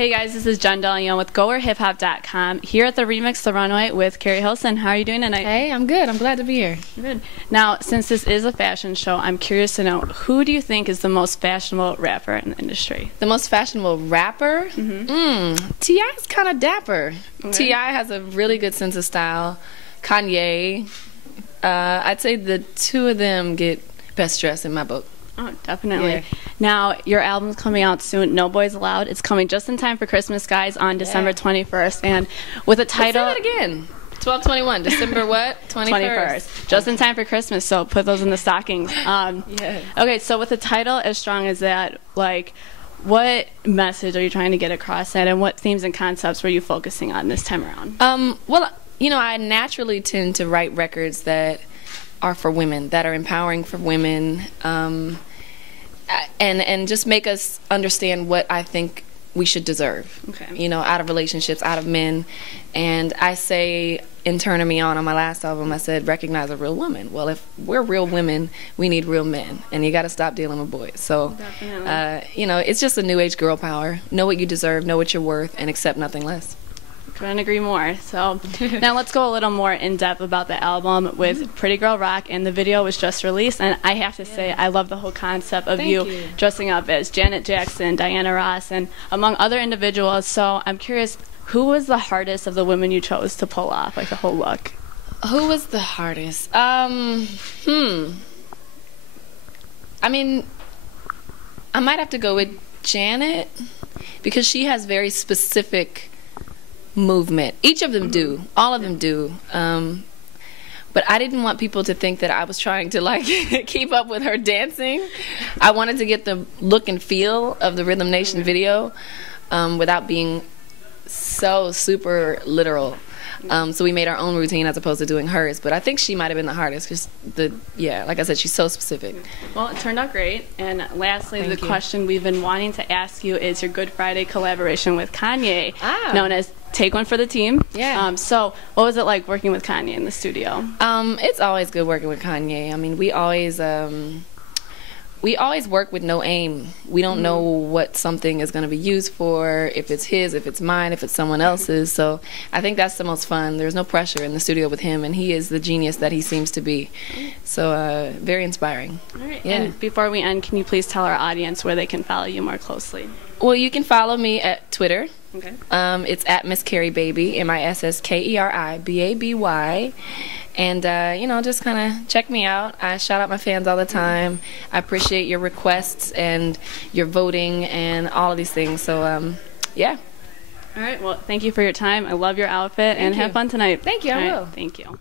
Hey guys, this is DeLeon with GWHH here at the Remix The Runway with Keri Hilson. How are you doing tonight? Hey, I'm good. I'm glad to be here. Good. Now, since this is a fashion show, I'm curious to know, who do you think is the most fashionable rapper in the industry? The most fashionable rapper? T.I. is kind of dapper. Okay. T.I. has a really good sense of style. Kanye. I'd say the two of them get best dressed in my book. Oh, definitely. Yeah. Now, your album's coming out soon, No Boys Allowed. It's coming just in time for Christmas, guys, on December 21st. And with a title... Let's say that again. 12/21. December what? 21st. Just in time for Christmas, so put those in the stockings. Okay, so with a title as strong as that, like, what message are you trying to get across that, and what themes and concepts were you focusing on this time around? Well, you know, I naturally tend to write records that are for women, that are empowering for women, and just make us understand what I think we should deserve, you know, out of relationships, out of men. And I say in Turning Me On my last album, I said, recognize a real woman. Well, if we're real women, we need real men, and you got to stop dealing with boys. So, you know, it's just a new age girl power. Know what you deserve, know what you're worth, and accept nothing less. Couldn't agree more. So now let's go a little more in depth about the album with Pretty Girl Rock, and the video was just released, and I have to say I love the whole concept of you dressing up as Janet Jackson, Diana Ross, and among other individuals. So I'm curious, who was the hardest of the women you chose to pull off, like, the whole look? Who was the hardest? I mean, I might have to go with Janet, because she has very specific movement. Each of them do. All of them do. But I didn't want people to think that I was trying to, like, keep up with her dancing. I wanted to get the look and feel of the Rhythm Nation video without being so super literal. So we made our own routine as opposed to doing hers. But I think she might have been the hardest because, like I said, she's so specific. Well, it turned out great. And lastly, the question we've been wanting to ask you is your Good Friday collaboration with Kanye, known as Take One for the Team. Yeah. So what was it like working with Kanye in the studio? It's always good working with Kanye. I mean, we always work with no aim. We don't know what something is going to be used for, if it's his, if it's mine, if it's someone else's. So I think that's the most fun. There's no pressure in the studio with him, and he is the genius that he seems to be. So very inspiring. All right. Yeah. And before we end, can you please tell our audience where they can follow you more closely? Well, you can follow me at Twitter. Okay. It's at Miss Keri Baby, MissKeriBaby. And, you know, just kind of check me out. I shout out my fans all the time. I appreciate your requests and your voting and all of these things. So, yeah. All right. Well, thank you for your time. I love your outfit, and have fun tonight. Thank you. I will. Thank you.